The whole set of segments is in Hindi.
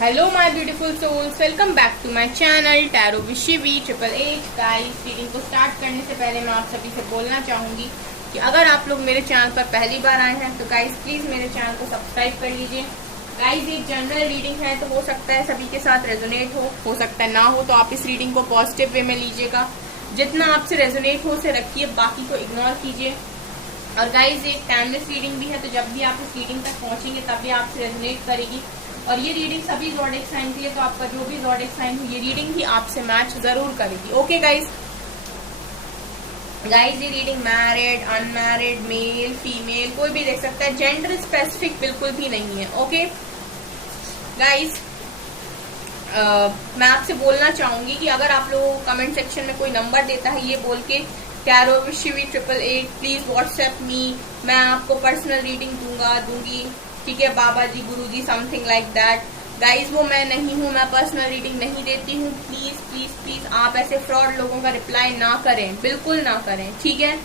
Hello my beautiful souls, welcome back to my channel tarot विशिवी 888। गाइस, रीडिंग को स्टार्ट करने से पहले मैं आप सभी से बोलना चाहूंगी कि अगर आप लोग मेरे चैनल पर पहली बार आए हैं तो गाइस प्लीज मेरे चैनल को सब्सक्राइब कर लीजिए। गाइस, एक जनरल रीडिंग है तो हो सकता है सभी के साथ रेजोनेट हो सकता है ना हो, तो आप इस रीडिंग को पॉजिटिव वे में लीजिएगा। जितना आपसे रेजोनेट हो उसे रखिए, बाकी को इग्नोर कीजिए। और गाइज, एक टाइमलेस रीडिंग भी है, तो जब भी आप इस रीडिंग तक पहुंचेंगे तब भी आपसे रेजोनेट करेगी। और ये रीडिंग सभी ज़ोडिएक साइन के लिए, तो आपका जो भी ज़ोडिएक साइन हो ये रीडिंग भी आपसे मैच जरूर करेगी। ओके गाइज, ये reading married, unmarried, male, female कोई भी देख सकता है, जेंडर स्पेसिफिक बिल्कुल भी नहीं है। ओके गाइज, मैं आपसे बोलना चाहूंगी कि अगर आप लोग कमेंट सेक्शन में कोई नंबर देता है ये बोल के टैरो विशिवी 888 प्लीज व्हाट्सएप मी, मैं आपको पर्सनल रीडिंग दूंगी, ठीक है, बाबा जी, गुरु जी, समथिंग लाइक दैट। गाइज, वो मैं नहीं हूँ, मैं पर्सनल रीडिंग नहीं देती हूँ। प्लीज प्लीज प्लीज आप ऐसे फ्रॉड लोगों का रिप्लाई ना करें, बिल्कुल ना करें, ठीक है।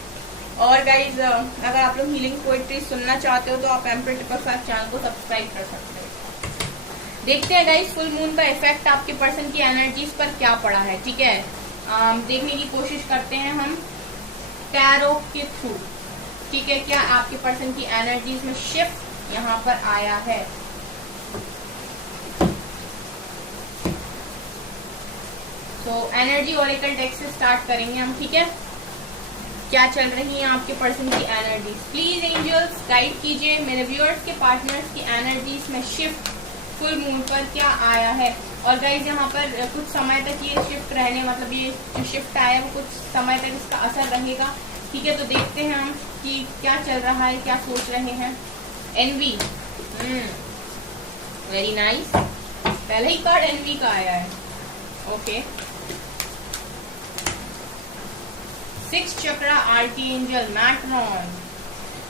और गाइज, अगर आप लोग हीलिंग पोएट्री सुनना चाहते हो तो आप एम्पर 555 चैनल को सब्सक्राइब कर सकते हो। देखते हैं गाइज, फुल मून का इफेक्ट आपके पर्सन की एनर्जीज पर क्या पड़ा है, ठीक है। देखने की कोशिश करते हैं हम टैरो के थ्रू, ठीक है, क्या आपके पर्सन की एनर्जीज में शिफ्ट यहाँ पर आया है। तो एनर्जी ओरेकल डेक से स्टार्ट करेंगे हम, ठीक है। क्या चल रही है आपके पर्सन की एनर्जीज, प्लीज एंजल्स गाइड कीजिए। मेरे व्यूअर्स के पार्टनर्स की एनर्जीज में शिफ्ट फुल मून पर क्या आया है। और गाइज, यहाँ पर कुछ समय तक ये शिफ्ट रहने, मतलब ये जो शिफ्ट आया है वो कुछ समय तक इसका असर रहेगा, ठीक है। तो देखते हैं हम कि क्या चल रहा है, क्या सोच रहे हैं। एनवी, वेरी नाइस, पहले ही कार्ड एनवी का आया है। ओके, 6 चक्रा आर्कएंजल मैट्रॉन।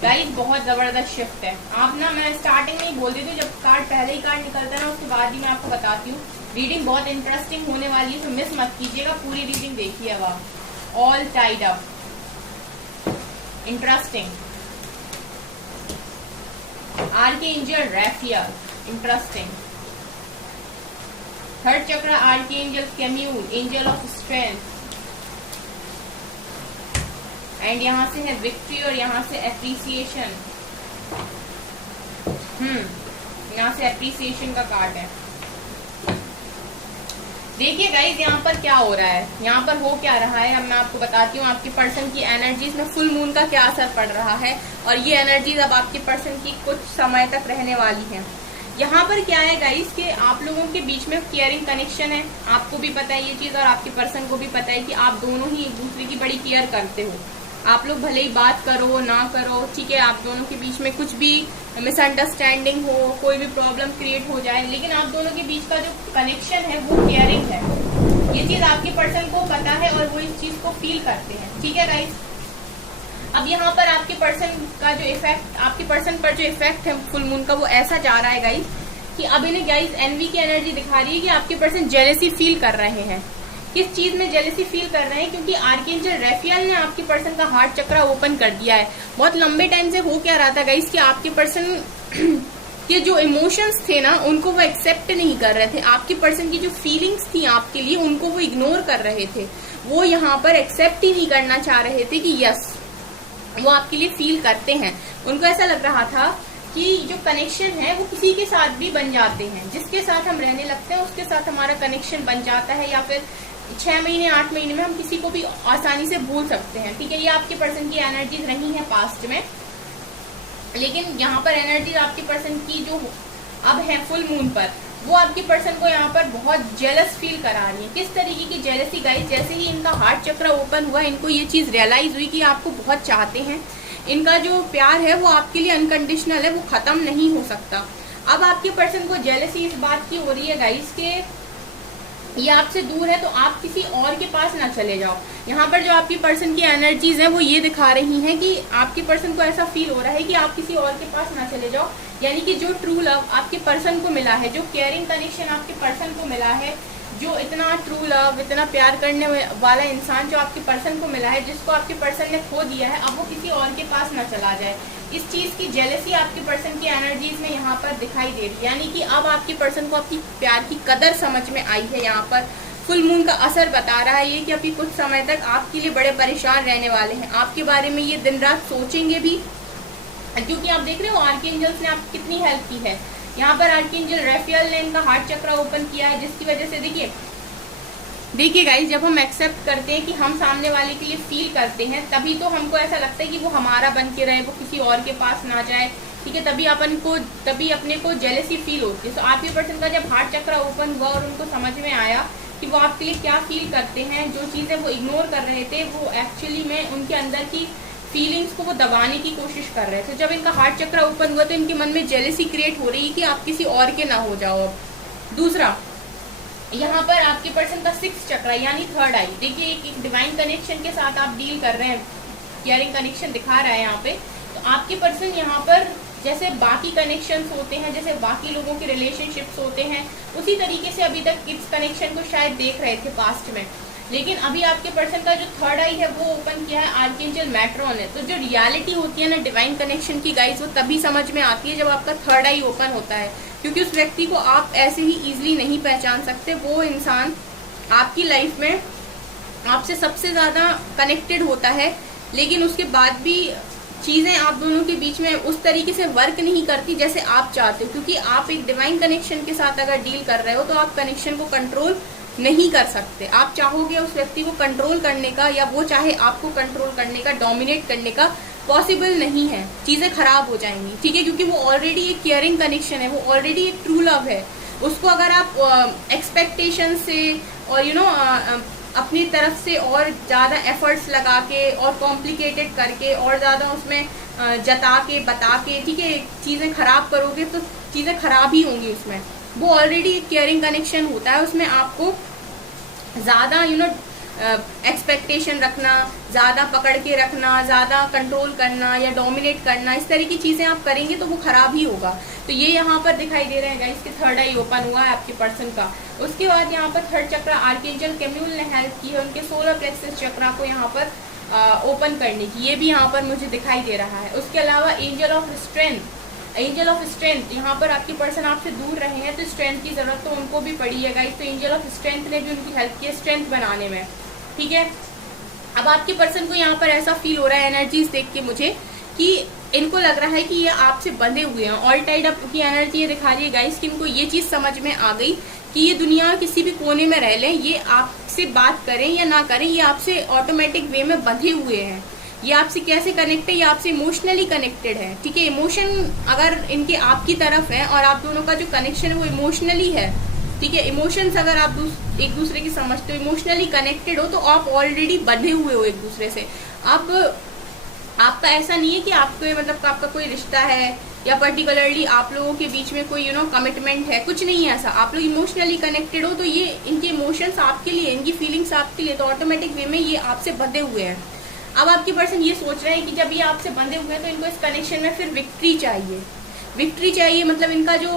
गाइस, बहुत जबरदस्त शिफ्ट है। आप ना, मैं स्टार्टिंग में ही बोल देती हूँ, जब कार्ड पहले ही कार्ड निकलता है ना उसके बाद ही मैं आपको बताती हूँ। रीडिंग बहुत इंटरेस्टिंग होने वाली है, तो मिस मत कीजिएगा, पूरी रीडिंग देखिए। अब आप all tied up, interesting. Archangel Raphael, interesting. 3rd chakra archangel Camael, angel of strength. And यहाँ से है विक्ट्री और यहाँ से एप्रिसिएशन। यहाँ से एप्रिसिएशन का कार्ड है। देखिए गाइज, यहाँ पर क्या हो रहा है, यहाँ पर हो क्या रहा है, अब मैं आपको बताती हूँ। आपके पर्सन की एनर्जीज में फुल मून का क्या असर पड़ रहा है, और ये एनर्जीज अब आपके पर्सन की कुछ समय तक रहने वाली है। यहाँ पर क्या है गाइज कि आप लोगों के बीच में केयरिंग कनेक्शन है, आपको भी पता है ये चीज, और आपके पर्सन को भी पता है कि आप दोनों ही एक दूसरे की बड़ी केयर करते हो। आप लोग भले ही बात करो ना करो, ठीक है, आप दोनों के बीच में कुछ भी मिसअंडरस्टैंडिंग हो, कोई भी प्रॉब्लम क्रिएट हो जाए, लेकिन आप दोनों के बीच का जो कनेक्शन है वो केयरिंग है। ये चीज आपके पर्सन को पता है और वो इस चीज को फील करते हैं, ठीक है गाइस। अब यहाँ पर आपके पर्सन का जो इफेक्ट, आपके पर्सन पर जो इफेक्ट है फुल मून का, वो ऐसा जा रहा है गाइस कि अब इन्हें गाइस एनवी की एनर्जी दिखा रही है कि आपके पर्सन जेलेसी फील कर रहे हैं। किस चीज में जेलेसी फील कर रहे हैं, क्योंकि आर्कएंजल रैफियल ने आपके पर्सन का हार्ट चक्रा ओपन कर दिया है। बहुत लंबे टाइम से हो क्या रहा था गाइस कि आपके पर्सन के जो इमोशंस थे ना उनको वो एक्सेप्ट नहीं कर रहे थे। आपके पर्सन की जो फीलिंग्स थी आपके लिए उनको वो इग्नोर कर रहे थे। वो यहाँ पर एक्सेप्ट ही नहीं करना चाह रहे थे कि यस वो आपके लिए फील करते हैं। उनको ऐसा लग रहा था कि जो कनेक्शन है वो किसी के साथ भी बन जाते हैं, जिसके साथ हम रहने लगते हैं उसके साथ हमारा कनेक्शन बन जाता है, या फिर 6 महीने 8 महीने में हम किसी को भी आसानी से भूल सकते हैं, ठीक है। ये आपके पर्सन की एनर्जीज रही है पास्ट में, लेकिन यहाँ पर एनर्जीज आपके पर्सन की जो अब है फुल मून पर, वो आपके पर्सन को यहाँ पर बहुत जेलस फील करा रही है। किस तरीके की जेलसी गाइस, जैसे ही इनका हार्ट चक्र ओपन हुआ इनको ये चीज रियलाइज हुई कि आपको बहुत चाहते हैं, इनका जो प्यार है वो आपके लिए अनकंडीशनल है, वो खत्म नहीं हो सकता। अब आपके पर्सन को जेलसी इस बात की हो रही है गाइस के ये आपसे दूर है, तो आप किसी और के पास ना चले जाओ। यहाँ पर जो आपकी पर्सन की एनर्जीज हैं वो ये दिखा रही हैं कि आपके पर्सन को ऐसा फील हो रहा है कि आप किसी और के पास ना चले जाओ। यानी कि जो ट्रू लव आपके पर्सन को मिला है, जो केयरिंग कनेक्शन आपके पर्सन को मिला है, जो इतना ट्रू लव, इतना प्यार करने वाला इंसान जो आपके पर्सन को मिला है, जिसको आपके पर्सन ने खो दिया है, अब वो किसी और के पास ना चला जाए, इस चीज़ की जेलसी आपके पर्सन की एनर्जीज में यहाँ पर दिखाई दे रही है। यानी कि अब आपके पर्सन को आपकी प्यार की कदर समझ में आई है। यहाँ पर फुल मून का असर बता रहा है ये कि अभी कुछ समय तक आपके लिए बड़े परेशान रहने वाले हैं, आपके बारे में ये दिन रात सोचेंगे भी, क्योंकि आप देख रहे हो आर्कएंजल्स ने आपकी कितनी हेल्प की है। यहाँ पर आर्कएंजल राफेल ने इनका हार्ट चक्र ओपन किया है, जिसकी वजह से देखिए गाइस, जब हम एक्सेप्ट करते हैं कि हम सामने वाले के लिए फील करते हैं, तभी तो हमको ऐसा लगता है कि वो हमारा बन के रहे, वो किसी और के पास ना जाए, ठीक है। तभी अपने को जेलसी फील होती है। तो आपके पर्सन का जब हार्ट चक्र ओपन हुआ और उनको समझ में आया कि वो आपके लिए क्या फील करते हैं, जो चीज़ें वो इग्नोर कर रहे थे, वो एक्चुअली में उनके अंदर की फीलिंग्स को वो दबाने की कोशिश कर रहे थे। जब इनका हार्ट चक्र ओपन हुआ तो इनके मन में जेलसी क्रिएट हो रही है कि आप किसी और के ना हो जाओ। अब दूसरा, यहाँ पर आपके पर्सन का 6th चक्र यानी 3rd आई, देखिए एक डिवाइन कनेक्शन के साथ आप डील कर रहे हैं, केयरिंग कनेक्शन दिखा रहा है यहाँ पे। तो आपके पर्सन यहाँ पर जैसे बाकी कनेक्शंस होते हैं, जैसे बाकी लोगों के रिलेशनशिप्स होते हैं, उसी तरीके से अभी तक इस कनेक्शन को शायद देख रहे थे पास्ट में, लेकिन अभी आपके पर्सन का जो 3rd आई है वो ओपन किया है आर्कएंजल मैट्रॉन है। तो जो रियलिटी होती है ना डिवाइन कनेक्शन की गाइस, वो तभी समझ में आती है जब आपका 3rd आई ओपन होता है, क्योंकि उस व्यक्ति को आप ऐसे ही इजीली नहीं पहचान सकते। वो इंसान आपकी लाइफ में आपसे सबसे ज़्यादा कनेक्टेड होता है, लेकिन उसके बाद भी चीज़ें आप दोनों के बीच में उस तरीके से वर्क नहीं करती जैसे आप चाहते हो, क्योंकि आप एक डिवाइन कनेक्शन के साथ अगर डील कर रहे हो तो आप कनेक्शन को कंट्रोल नहीं कर सकते। आप चाहोगे उस व्यक्ति को कंट्रोल करने का, या वो चाहे आपको कंट्रोल करने का, डोमिनेट करने का, पॉसिबल नहीं है, चीज़ें खराब हो जाएंगी, ठीक है, क्योंकि वो ऑलरेडी एक केयरिंग कनेक्शन है, वो ऑलरेडी एक ट्रू लव है। उसको अगर आप एक्सपेक्टेशन से और अपनी तरफ से और ज़्यादा एफर्ट्स लगा के और कॉम्प्लिकेटेड करके और ज़्यादा उसमें जता के बता के, ठीक है, चीज़ें खराब करोगे तो चीज़ें खराब ही होंगी उसमें। वो ऑलरेडी एक केयरिंग कनेक्शन होता है, उसमें आपको ज़्यादा एक्सपेक्टेशन रखना, ज़्यादा पकड़ के रखना, ज़्यादा कंट्रोल करना या डोमिनेट करना, इस तरह की चीज़ें आप करेंगे तो वो खराब ही होगा। तो ये यहाँ पर दिखाई दे रहे हैं गाइस कि 3rd आई ओपन हुआ है आपके पर्सन का। उसके बाद यहाँ पर 3rd चक्र आर्कएंजल कैम्यूल ने हेल्प की है उनके सोलर प्लेक्सस चक्र को यहाँ पर ओपन करने की, ये भी यहाँ पर मुझे दिखाई दे रहा है। उसके अलावा एंजल ऑफ स्ट्रेंथ, यहाँ पर आपके पर्सन आपसे दूर रहे हैं तो स्ट्रेंथ की जरूरत तो उनको भी पड़ी है गाइस, तो एंजल ऑफ स्ट्रेंथ ने भी उनकी हेल्प की है स्ट्रेंथ बनाने में, ठीक है। अब आपके पर्सन को यहाँ पर ऐसा फील हो रहा है एनर्जीज देख के मुझे कि इनको लग रहा है कि ये आपसे बंधे हुए हैं। ऑल टाइड अप की एनर्जी ये दिखा रही है गाइस कि इनको ये चीज़ समझ में आ गई कि ये दुनिया किसी भी कोने में रह लें, ये आपसे बात करें या ना करें, ये आपसे ऑटोमेटिक वे में बंधे हुए हैं। ये आपसे कैसे कनेक्ट है, ये आपसे इमोशनली कनेक्टेड है, ठीक है। इमोशन अगर इनके आपकी तरफ है और आप दोनों का जो कनेक्शन है वो इमोशनली है, ठीक है। इमोशंस अगर आप एक दूसरे की समझते हो, इमोशनली कनेक्टेड हो, तो आप ऑलरेडी बंधे हुए हो एक दूसरे से। आपका ऐसा नहीं है कि आपको मतलब आपका कोई रिश्ता है या पर्टिकुलरली आप लोगों के बीच में कोई कमिटमेंट है, कुछ नहीं है ऐसा। आप लोग इमोशनली कनेक्टेड हो, तो ये इनके इमोशंस आपके लिए, इनकी फीलिंग्स आपके लिए, तो ऑटोमेटिक वे में ये आपसे बंधे हुए हैं। अब आपके पर्सन ये सोच रहे हैं कि जब ये आपसे बंधे हुए हैं तो इनको इस कनेक्शन में फिर विक्ट्री चाहिए। मतलब इनका जो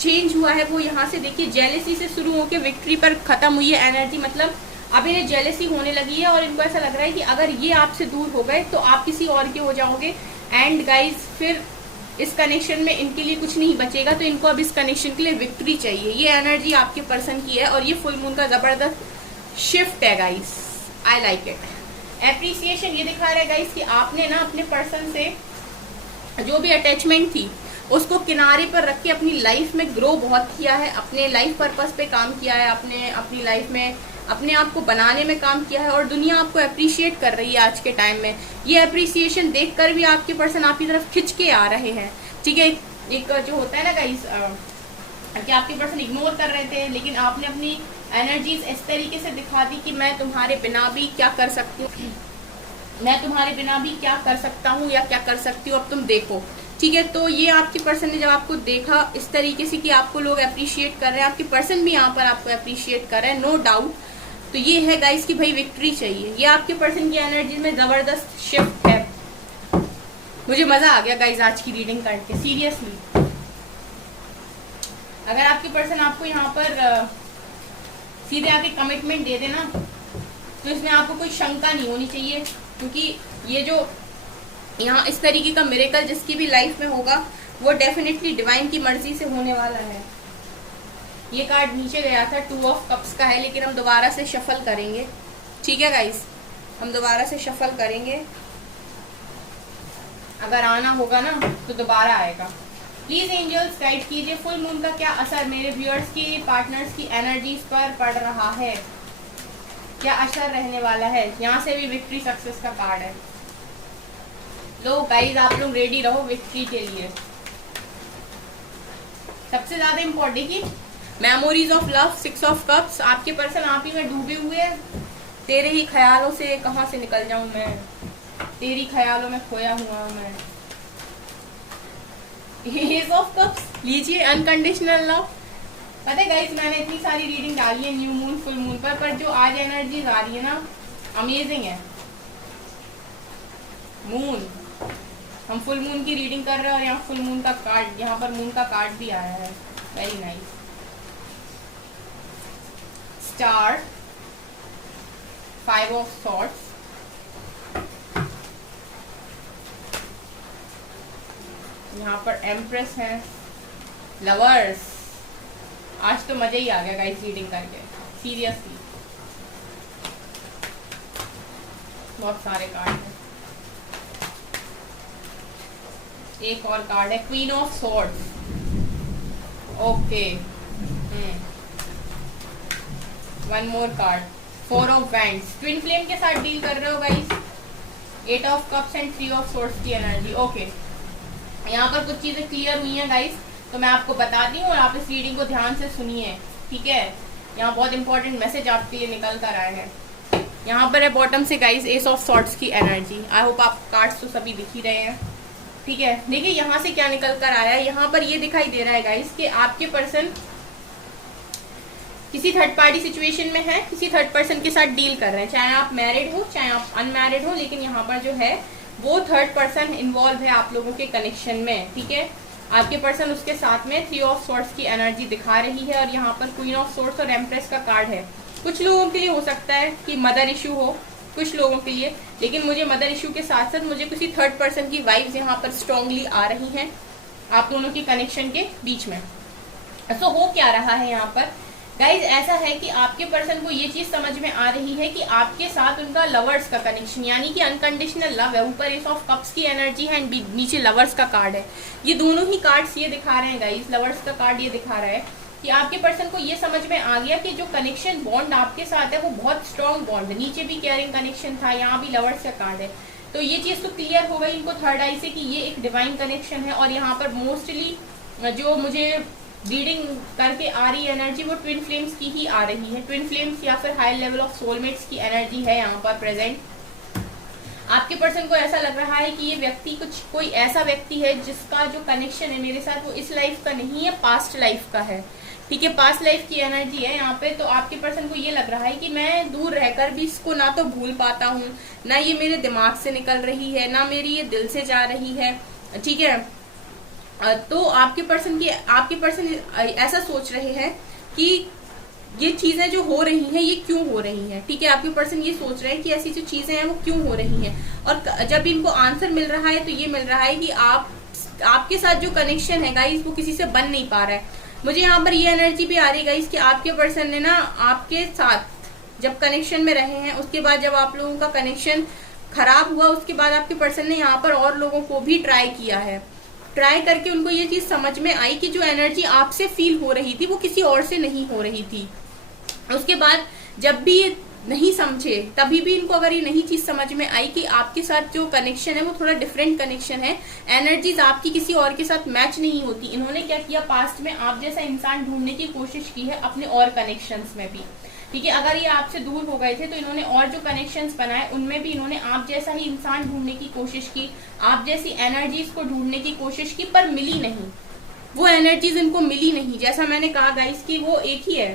चेंज हुआ है वो यहाँ से देखिए जेलेसी से शुरू होकर विक्ट्री पर खत्म हुई है एनर्जी। मतलब अब इन्हें जेलेसी होने लगी है और इनको ऐसा लग रहा है कि अगर ये आपसे दूर हो गए तो आप किसी और के हो जाओगे, एंड गाइज फिर इस कनेक्शन में इनके लिए कुछ नहीं बचेगा। तो इनको अब इस कनेक्शन के लिए विक्ट्री चाहिए। ये एनर्जी आपके पर्सन की है और ये फुल मून का जबरदस्त शिफ्ट है guys, I like it. Appreciation ये दिखा रहा है गाइस कि आपने ना अपने पर्सन से जो भी अटैचमेंट थी उसको किनारे पर रख के अपनी लाइफ में ग्रो बहुत किया है, अपने लाइफ पर्पस पे काम किया है, अपनी लाइफ में अपने आप को बनाने में काम किया है, और दुनिया आपको अप्रिशिएट कर रही है आज के टाइम में। ये अप्रिसिएशन देखकर भी आपके पर्सन आपकी तरफ खिंच के आ रहे हैं, ठीक है। एक जो होता है ना गाइस कि आपके पर्सन इग्नोर कर रहे थे, लेकिन आपने अपनी एनर्जीज इस तरीके से दिखा दी कि मैं तुम्हारे बिना भी क्या कर सकती हूँ, मैं तुम्हारे बिना भी क्या कर सकता हूँ या क्या कर सकती हूँ, अब तुम देखो, ठीक है। तो ये आपके पर्सन ने जब आपको देखा इस तरीके से कि आपको लोग अप्रिशिएट कर रहे हैं, आपके पर्सन भी यहाँ पर आपको अप्रिशिएट कर रहे हैं, नो डाउट। तो ये है गाइस कि भाई विक्ट्री चाहिए। ये आपके पर्सन की एनर्जी में जबरदस्त शिफ्ट है। मुझे मजा आ गया गाइस आज की रीडिंग करके, सीरियसली। अगर आपके पर्सन आपको यहाँ पर सीधे आके कमिटमेंट दे देना, तो इसमें आपको कोई शंका नहीं होनी चाहिए, क्योंकि ये जो यहाँ इस तरीके का मिरेकल जिसकी भी लाइफ में होगा वो डेफिनेटली डिवाइन की मर्जी से होने वाला है। ये कार्ड नीचे गया था, 2 ऑफ कप्स का है, लेकिन हम दोबारा से शफल करेंगे। ठीक है गाइस, हम दोबारा से शफल करेंगे, अगर आना होगा ना तो दोबारा आएगा। प्लीज एंजल्स गाइड कीजिए फुल मून का क्या असर मेरे व्यूअर्स की, पार्टनर्स की एनर्जीज पर पड़ रहा है, क्या असर रहने वाला है। यहाँ से भी विक्ट्री सक्सेस का कार्ड है। लो गाइस, आप लोग रेडी रहो विक्ट्री के लिए। सबसे ज्यादा इम्पोर्टेंट देखिए, memories of love, 6 of cups, आपके पर्सन आप ही में डूबे हुए हैं। तेरे ही ख्यालों से कहां से निकल जाऊं मैं, तेरी ख्यालों में खोया हुआ मैं। एज ऑफ कप्स लीजिए, अनकंडीशनल लव। पता है गाइस, मैंने इतनी सारी रीडिंग डाली है न्यू मून फुल मून पर जो आज एनर्जीज आ रही है ना, अमेजिंग है। मून, हम फुल मून की रीडिंग कर रहे हैं और यहाँ फुल मून का कार्ड, यहाँ पर मून का कार्ड भी आया है। Very nice. Star, 5 of swords, यहाँ पर एम्प्रेस है, लवर्स। आज तो मजा ही आ गया गाइस रीडिंग करके, सीरियसली बहुत सारे कार्ड हैं। एक और कार्ड है, queen of swords. Okay, 1 more card, 4 of wands. Twin flame के साथ डील कर रहे हो guys. 8 of cups and 3 of swords की एनर्जी। ओके, यहाँ पर कुछ चीजें क्लियर हुई हैं गाइस, तो मैं आपको बताती हूँ और आप इस रीडिंग को ध्यान से सुनिए। ठीक है, यहाँ बहुत इंपॉर्टेंट मैसेज आपके लिए निकल कर आए हैं। यहाँ पर है बॉटम से गाइस एस ऑफ सॉर्ड्स की एनर्जी। आई होप आप कार्ड्स तो सभी दिख ही रहे हैं। ठीक है, देखिए यहाँ से क्या निकल कर आया है। यहाँ पर ये दिखाई दे रहा है गाइस कि आपके पर्सन किसी थर्ड पार्टी सिचुएशन में है, किसी थर्ड पर्सन के साथ डील कर रहे हैं, चाहे आप मैरिड हो चाहे आप अनमैरिड हो, लेकिन यहाँ पर जो है वो थर्ड पर्सन इन्वॉल्व है आप लोगों के कनेक्शन में। ठीक है, आपके पर्सन उसके साथ में 3 ऑफ सॉर्ड्स की एनर्जी दिखा रही है और यहाँ पर क्वीन ऑफ सॉर्ड्स और एम्प्रेस का कार्ड है। कुछ लोगों के लिए हो सकता है कि मदर इशू हो, कुछ लोगों के लिए, लेकिन मुझे मदर इशू के साथ साथ मुझे किसी थर्ड पर्सन की वाइब्स यहाँ पर स्ट्रांगली आ रही हैं आप दोनों की कनेक्शन के बीच में। तो हो क्या रहा है यहाँ पर गाइज, ऐसा है कि आपके पर्सन को ये चीज समझ में आ रही है कि आपके साथ उनका लवर्स का कनेक्शन यानी कि अनकंडीशनल लव है। ऊपर एस ऑफ कप्स की एनर्जी है एंड नीचे लवर्स का कार्ड है। ये दोनों ही कार्ड्स ये दिखा रहे हैं गाइज, लवर्स का कार्ड ये दिखा रहा है कि आपके पर्सन को ये समझ में आ गया कि जो कनेक्शन बॉन्ड आपके साथ है वो बहुत स्ट्रॉन्ग बॉन्ड है। नीचे भी केयरिंग कनेक्शन था, यहाँ भी लवर्स का कार्ड है, तो ये चीज तो क्लियर हो गई इनको थर्ड आई से कि ये एक डिवाइन कनेक्शन है। और यहाँ पर मोस्टली जो मुझे रीडिंग करके आ रही एनर्जी वो ट्विन फ्लेम्स की ही आ रही है। ट्विन फ्लेम्स या फिर हाई लेवल ऑफ सोलमेट्स की एनर्जी है यहाँ पर प्रेजेंट। आपके पर्सन को ऐसा लग रहा है कि ये व्यक्ति कोई ऐसा व्यक्ति है जिसका जो कनेक्शन है मेरे साथ वो इस लाइफ का नहीं है, पास्ट लाइफ का है। ठीक है, पास्ट लाइफ की एनर्जी है यहाँ पे। तो आपके पर्सन को ये लग रहा है कि मैं दूर रहकर भी इसको ना तो भूल पाता हूँ, ना ये मेरे दिमाग से निकल रही है, ना मेरी ये दिल से जा रही है। ठीक है, तो आपके पर्सन ऐसा सोच रहे हैं कि ये चीजें जो हो रही हैं ये क्यों हो रही हैं। ठीक है, आपके पर्सन ये सोच रहे हैं कि ऐसी जो चीजें हैं वो क्यों हो रही हैं। और जब इनको आंसर मिल रहा है तो ये मिल रहा है कि आपके साथ जो कनेक्शन है गाइस वो किसी से बन नहीं पा रहा है। मुझे यहाँ पर ये एनर्जी भी आ रही है गाइस कि आपके पर्सन ने ना आपके साथ जब कनेक्शन में रहे हैं उसके बाद जब आप लोगों का कनेक्शन खराब हुआ उसके बाद आपके पर्सन ने यहाँ पर और लोगों को भी ट्राई किया है। ट्राई करके उनको ये चीज समझ में आई कि जो एनर्जी आपसे फील हो रही थी वो किसी और से नहीं हो रही थी। उसके बाद जब भी ये नहीं समझे तभी भी इनको अगर ये नई चीज समझ में आई कि आपके साथ जो कनेक्शन है वो थोड़ा डिफरेंट कनेक्शन है, एनर्जीज आपकी किसी और के साथ मैच नहीं होती। इन्होंने क्या किया, पास्ट में आप जैसा इंसान ढूंढने की कोशिश की है अपने और कनेक्शंस में भी। ठीक है, अगर ये आपसे दूर हो गए थे तो इन्होंने और जो कनेक्शंस बनाए उनमें भी इन्होंने आप जैसा ही इंसान ढूंढने की कोशिश की, आप जैसी एनर्जीज को ढूंढने की कोशिश की, पर मिली नहीं। वो एनर्जीज इनको मिली नहीं। जैसा मैंने कहा गाइस कि वो एक ही है।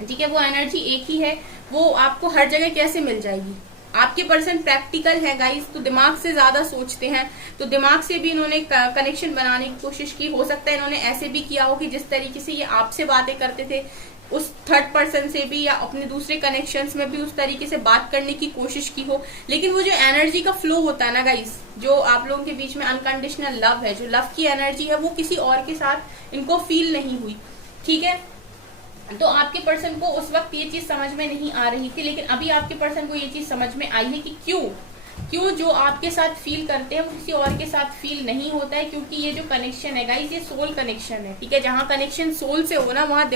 ठीक है, वो एनर्जी एक ही है, वो आपको हर जगह कैसे मिल जाएगी। आपके पर्सन प्रैक्टिकल है गाइस, तो दिमाग से ज्यादा सोचते हैं, तो दिमाग से भी इन्होंने कनेक्शन बनाने की कोशिश की। हो सकता है इन्होंने ऐसे भी किया हो कि जिस तरीके से ये आपसे बातें करते थे उस थर्ड पर्सन से भी या अपने दूसरे कनेक्शंस में भी उस तरीके से बात करने की कोशिश की हो, लेकिन वो जो एनर्जी का फ्लो होता है ना गाइस, जो आप लोगों के बीच में अनकंडीशनल लव है, जो लव की एनर्जी है, वो किसी और के साथ इनको फील नहीं हुई। ठीक है, तो आपके पर्सन को उस वक्त ये चीज समझ में नहीं आ रही थी, लेकिन अभी आपके पर्सन को ये चीज समझ में आई है कि क्यों जो आपके साथ फील करते हैं वो किसी और के साथ फील नहीं होता है, क्योंकि ये जो कनेक्शन है गाइस, ये सोल कनेक्शन है। ठीक है, जहां कनेक्शन सोल से हो ना, वहां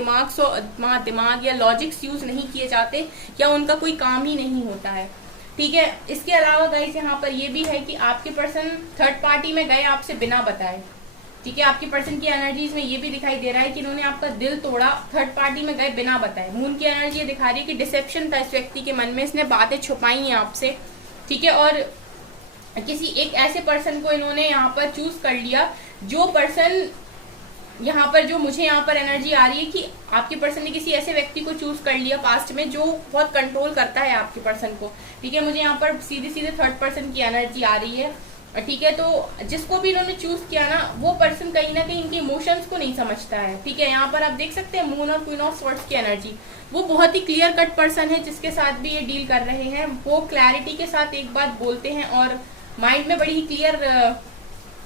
दिमाग या लॉजिक्स यूज नहीं किए जाते, या उनका कोई काम ही नहीं होता है। ठीक है, इसके अलावा गाइस यहाँ पर ये भी है कि आपके पर्सन थर्ड पार्टी में गए आपसे बिना बताए। ठीक है, आपके पर्सन की एनर्जीज में ये भी दिखाई दे रहा है कि इन्होंने आपका दिल तोड़ा, थर्ड पार्टी में गए बिना बताए। मून की एनर्जी ये दिखा रही है कि डिसेप्शन था इस व्यक्ति के मन में, इसने बातें छुपाई हैं आपसे। ठीक है, और किसी एक ऐसे पर्सन को इन्होंने यहाँ पर चूज कर लिया, जो पर्सन यहाँ पर, जो मुझे यहाँ पर एनर्जी आ रही है कि आपके पर्सन ने किसी ऐसे व्यक्ति को चूज कर लिया पास्ट में जो बहुत कंट्रोल करता है आपके पर्सन को। ठीक है, मुझे यहाँ पर सीधे सीधे थर्ड पर्सन की एनर्जी आ रही है। ठीक है, तो जिसको भी इन्होंने चूज किया ना, वो पर्सन कहीं ना कहीं इनके इमोशंस को नहीं समझता है। ठीक है, यहाँ पर आप देख सकते हैं मून और क्वीन ऑफ स्वॉर्ड्स की एनर्जी, वो बहुत ही क्लियर कट पर्सन है जिसके साथ भी ये डील कर रहे हैं। वो क्लैरिटी के साथ एक बात बोलते हैं और माइंड में बड़ी ही क्लियर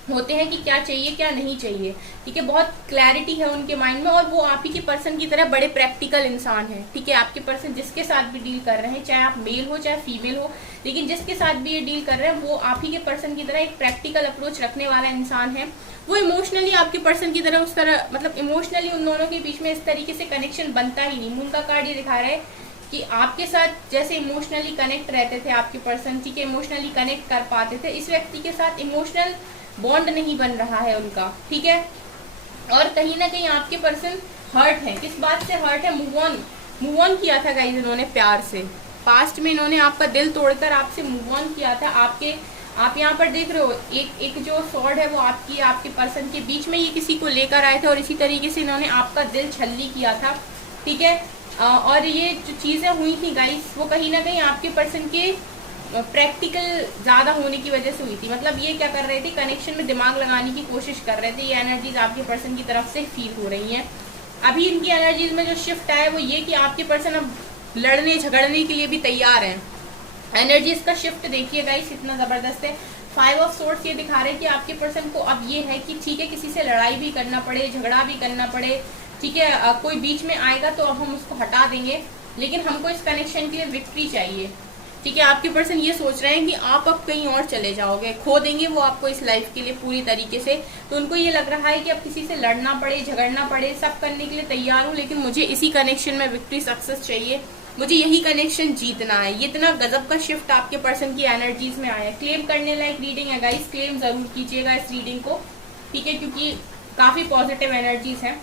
होते हैं कि क्या चाहिए क्या नहीं चाहिए। ठीक है, बहुत क्लैरिटी है उनके माइंड में, और वो आप ही के पर्सन की तरह बड़े प्रैक्टिकल इंसान है। ठीक है, आपके पर्सन जिसके साथ भी डील कर रहे हैं, चाहे आप मेल हो चाहे फीमेल हो, लेकिन जिसके साथ भी ये डील कर रहे हैं वो आप ही के पर्सन की तरह एक प्रैक्टिकल अप्रोच रखने वाला इंसान है। वो इमोशनली आपके पर्सन की तरह, उस तरह मतलब इमोशनली उन दोनों के बीच में इस तरीके से कनेक्शन बनता ही नहीं। मून का कार्ड ये दिखा रहा है कि आपके साथ जैसे इमोशनली कनेक्ट रहते थे आपके पर्सन, ठीक है, इमोशनली कनेक्ट कर पाते थे, इस व्यक्ति के साथ इमोशनल बॉन्ड नहीं बन रहा है उनका। ठीक है, और कहीं ना कहीं आपके पर्सन हर्ट है। किस बात से हर्ट है? मूव ऑन किया था गाइस इन्होंने प्यार से, पास्ट में इन्होंने आपका दिल तोड़कर आपसे मूव ऑन किया था। आप यहाँ पर देख रहे हो एक जो स्वॉर्ड है वो आपके पर्सन के बीच में ये किसी को लेकर आए थे, और इसी तरीके से इन्होंने आपका दिल छल्ली किया था। ठीक है, और ये जो चीजें हुई थी गाइस, वो कहीं ना कहीं आपके पर्सन के प्रैक्टिकल ज्यादा होने की वजह से हुई थी। मतलब ये क्या कर रहे थे, कनेक्शन में दिमाग लगाने की कोशिश कर रहे थे। ये एनर्जीज आपके पर्सन की तरफ से फील हो रही हैं। अभी इनकी एनर्जीज में जो शिफ्ट आया वो ये कि आपके पर्सन अब लड़ने झगड़ने के लिए भी तैयार हैं। एनर्जीज का शिफ्ट देखिए गाइस कितना जबरदस्त है। 5 ऑफ सोर्ड्स ये दिखा रहे हैं कि आपके पर्सन को अब ये है कि ठीक है, किसी से लड़ाई भी करना पड़े, झगड़ा भी करना पड़े, ठीक है, कोई बीच में आएगा तो अब हम उसको हटा देंगे, लेकिन हमको इस कनेक्शन के लिए विक्ट्री चाहिए। ठीक है, आपके पर्सन ये सोच रहे हैं कि आप अब कहीं और चले जाओगे, खो देंगे वो आपको इस लाइफ के लिए पूरी तरीके से। तो उनको ये लग रहा है कि अब किसी से लड़ना पड़े, झगड़ना पड़े, सब करने के लिए तैयार हूँ, लेकिन मुझे इसी कनेक्शन में विक्ट्री सक्सेस चाहिए, मुझे यही कनेक्शन जीतना है। ये इतना गजब का शिफ्ट आपके पर्सन की एनर्जीज में आया है। क्लेम करने लायक रीडिंग है गाइस, क्लेम जरूर कीजिएगा इस रीडिंग को। ठीक है, क्योंकि काफी पॉजिटिव एनर्जीज है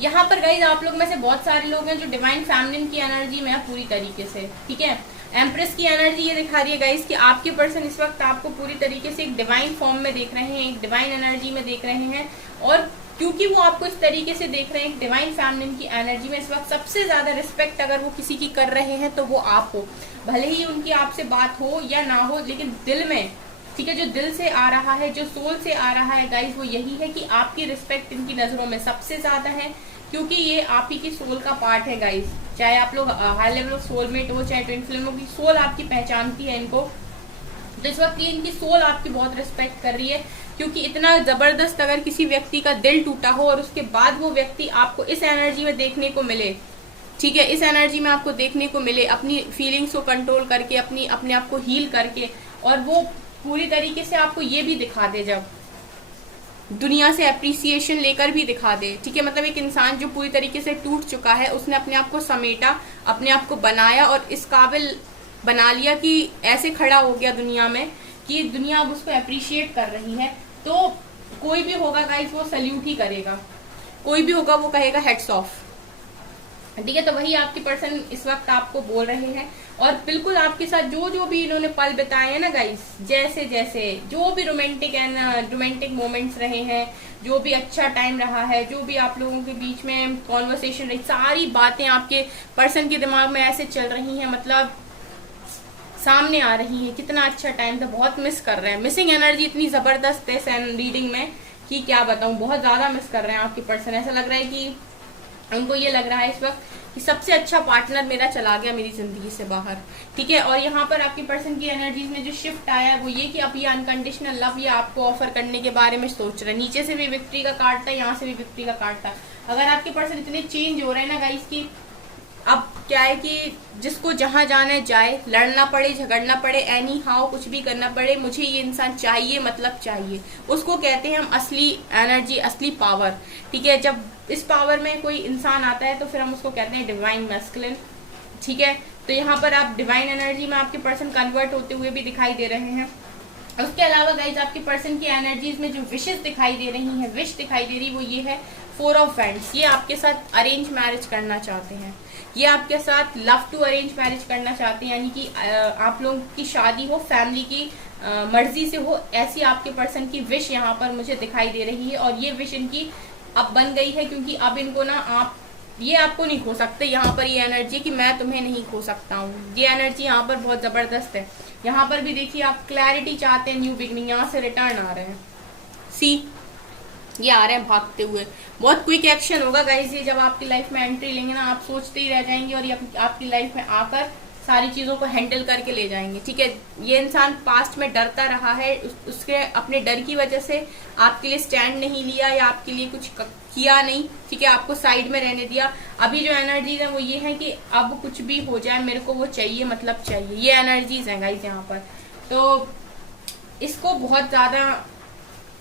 यहाँ पर गाइज। आप लोग में से बहुत सारे लोग हैं जो डिवाइन फेमिनिन की एनर्जी में है पूरी तरीके से। ठीक है, एम्प्रेस की एनर्जी ये दिखा रही है गाइज कि आपके पर्सन इस वक्त आपको पूरी तरीके से एक डिवाइन फॉर्म में देख रहे हैं, एक डिवाइन एनर्जी में देख रहे हैं। और क्योंकि वो आपको इस तरीके से देख रहे हैं डिवाइन फेमिनिन की एनर्जी में, इस वक्त सबसे ज्यादा रिस्पेक्ट अगर वो किसी की कर रहे हैं तो वो आप हो। भले ही उनकी आपसे बात हो या ना हो, लेकिन दिल में, ठीक है, जो दिल से आ रहा है, जो सोल से आ रहा है गाइज, वो यही है कि आपकी रिस्पेक्ट इनकी नजरों में सबसे ज्यादा है, क्योंकि ये आप ही की सोल का पार्ट है गाइज। चाहे आप लोग हाई लेवल ऑफ सोलमेट हो, चाहे ट्विन फ्लेम हो, की सोल आपकी पहचानती है इनको। तो इस वक्त ये इनकी सोल आपकी बहुत रिस्पेक्ट कर रही है, क्योंकि इतना जबरदस्त अगर किसी व्यक्ति का दिल टूटा हो और उसके बाद वो व्यक्ति आपको इस एनर्जी में देखने को मिले, ठीक है, इस एनर्जी में आपको देखने को मिले, अपनी फीलिंग्स को कंट्रोल करके, अपने आप को हील करके, और वो पूरी तरीके से आपको ये भी दिखा दे, जब दुनिया से अप्रिसिएशन लेकर भी दिखा दे। ठीक है, मतलब एक इंसान जो पूरी तरीके से टूट चुका है, उसने अपने आप को समेटा, अपने आप को बनाया और इस काबिल बना लिया कि ऐसे खड़ा हो गया दुनिया में कि दुनिया अब उसको अप्रिशिएट कर रही है। तो कोई भी होगा गाइस वो सल्यूट ही करेगा, कोई भी होगा वो कहेगा हेड्स ऑफ। ठीक है, तो वही आपके पर्सन इस वक्त आपको बोल रहे हैं। और बिल्कुल आपके साथ जो भी इन्होंने पल बिताए हैं ना गाइस, जैसे जो भी रोमांटिक मोमेंट्स रहे हैं, जो भी अच्छा टाइम रहा है, जो भी आप लोगों के बीच में कॉन्वर्सेशन रही, सारी बातें आपके पर्सन के दिमाग में ऐसे चल रही हैं, मतलब सामने आ रही हैं। कितना अच्छा टाइम था, बहुत मिस कर रहे हैं। मिसिंग एनर्जी इतनी जबरदस्त है रीडिंग में कि क्या बताऊं, बहुत ज्यादा मिस कर रहे हैं आपके पर्सन। ऐसा लग रहा है कि उनको ये लग रहा है इस वक्त कि सबसे अच्छा पार्टनर मेरा चला गया मेरी जिंदगी से बाहर, ठीक है। और यहाँ पर आपके पर्सन की एनर्जीज में जो शिफ्ट आया है वो ये कि अब ये अनकंडीशनल लव ये आपको ऑफर करने के बारे में सोच रहे हैं। नीचे से भी विक्ट्री का कार्ड था, यहाँ से भी विक्ट्री का कार्ड था। अगर आपके पर्सन इतने चेंज हो रहे हैं ना गाइस की अब क्या है कि जिसको जहां जाना है जाए, लड़ना पड़े झगड़ना पड़े, एनी हाउ कुछ भी करना पड़े, मुझे ये इंसान चाहिए, मतलब चाहिए। उसको कहते हैं हम असली एनर्जी, असली पावर, ठीक है। जब इस पावर में कोई इंसान आता है तो फिर हम उसको कहते हैं डिवाइन मैस्कुलिन, ठीक है। तो यहाँ पर आप डिवाइन एनर्जी में आपके पर्सन कन्वर्ट होते हुए भी दिखाई दे रहे हैं। उसके अलावा गाइज आपके पर्सन की एनर्जीज में जो विशेष दिखाई दे रही हैं, विश दिखाई दे रही वो ये है 4 ऑफ वैंड्स। ये आपके साथ अरेंज मैरिज करना चाहते हैं, ये आपके साथ लव टू अरेंज मैरिज करना चाहते हैं, यानी कि आप लोगों की शादी हो फैमिली की मर्जी से हो, ऐसी आपके पर्सन की विश यहाँ पर मुझे दिखाई दे रही है। और ये विश इनकी अब बन गई है, क्योंकि अब इनको ना आप ये आपको नहीं खो सकते। यहाँ पर ये एनर्जी कि मैं तुम्हें नहीं खो सकता हूँ, ये एनर्जी यहाँ पर बहुत जबरदस्त है। यहाँ पर भी देखिए आप क्लैरिटी चाहते हैं, न्यू बिगनिंग, यहाँ से रिटर्न आ रहे हैं। सी ये आ रहे हैं भागते हुए, बहुत क्विक एक्शन होगा गाइस ये। जब आपकी लाइफ में एंट्री लेंगे ना आप सोचते ही रह जाएंगे और ये आपकी लाइफ में आकर सारी चीजों को हैंडल करके ले जाएंगे, ठीक है। ये इंसान पास्ट में डरता रहा है, उसके अपने डर की वजह से आपके लिए स्टैंड नहीं लिया या आपके लिए कुछ किया नहीं, ठीक है, आपको साइड में रहने दिया। अभी जो एनर्जीज है वो ये है कि अब कुछ भी हो जाए मेरे को वो चाहिए, मतलब चाहिए, ये एनर्जीज है गाइस यहाँ पर। तो इसको बहुत ज्यादा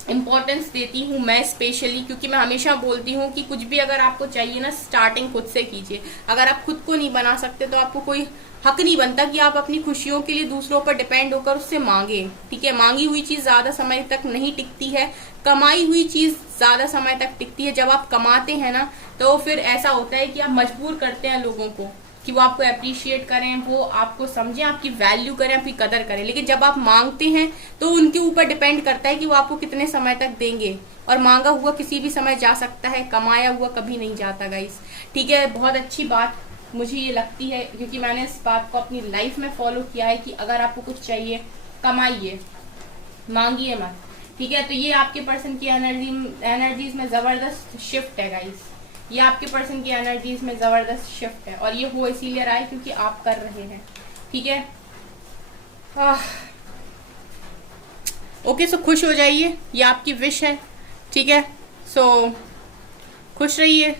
इम्पोर्टेंस देती हूँ मैं स्पेशली, क्योंकि मैं हमेशा बोलती हूँ कि कुछ भी अगर आपको चाहिए ना स्टार्टिंग खुद से कीजिए। अगर आप खुद को नहीं बना सकते तो आपको कोई हक नहीं बनता कि आप अपनी खुशियों के लिए दूसरों पर डिपेंड होकर उससे मांगे, ठीक है। मांगी हुई चीज ज्यादा समय तक नहीं टिकती है, कमाई हुई चीज ज्यादा समय तक टिकती है। जब आप कमाते हैं ना तो फिर ऐसा होता है कि आप मजबूर करते हैं लोगों को कि वो आपको अप्रिशिएट करें, वो आपको समझें, आपकी वैल्यू करें, आपकी कदर करें। लेकिन जब आप मांगते हैं तो उनके ऊपर डिपेंड करता है कि वो आपको कितने समय तक देंगे। और मांगा हुआ किसी भी समय जा सकता है, कमाया हुआ कभी नहीं जाता गाइस, ठीक है। बहुत अच्छी बात मुझे ये लगती है, क्योंकि मैंने इस बात को अपनी लाइफ में फॉलो किया है कि अगर आपको कुछ चाहिए कमाइए, मांगिए मत, ठीक है। तो ये आपके पर्सन की एनर्जीज में जबरदस्त शिफ्ट है गाइस, ये आपके पर्सन की एनर्जीज में जबरदस्त शिफ्ट है। और ये हो इसीलिए रहा है क्योंकि आप कर रहे हैं, ठीक है। ओके, सो खुश हो जाइए, ये आपकी विश है, ठीक है। सो खुश रहिए।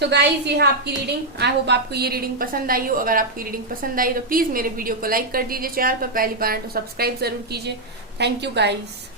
सो गाइज ये है आपकी रीडिंग। आई होप आपको ये रीडिंग पसंद आई हो। अगर आपकी रीडिंग पसंद आई तो प्लीज मेरे वीडियो को लाइक कर दीजिए, चैनल पर पहली बार तो सब्सक्राइब जरूर कीजिए। Thank you guys.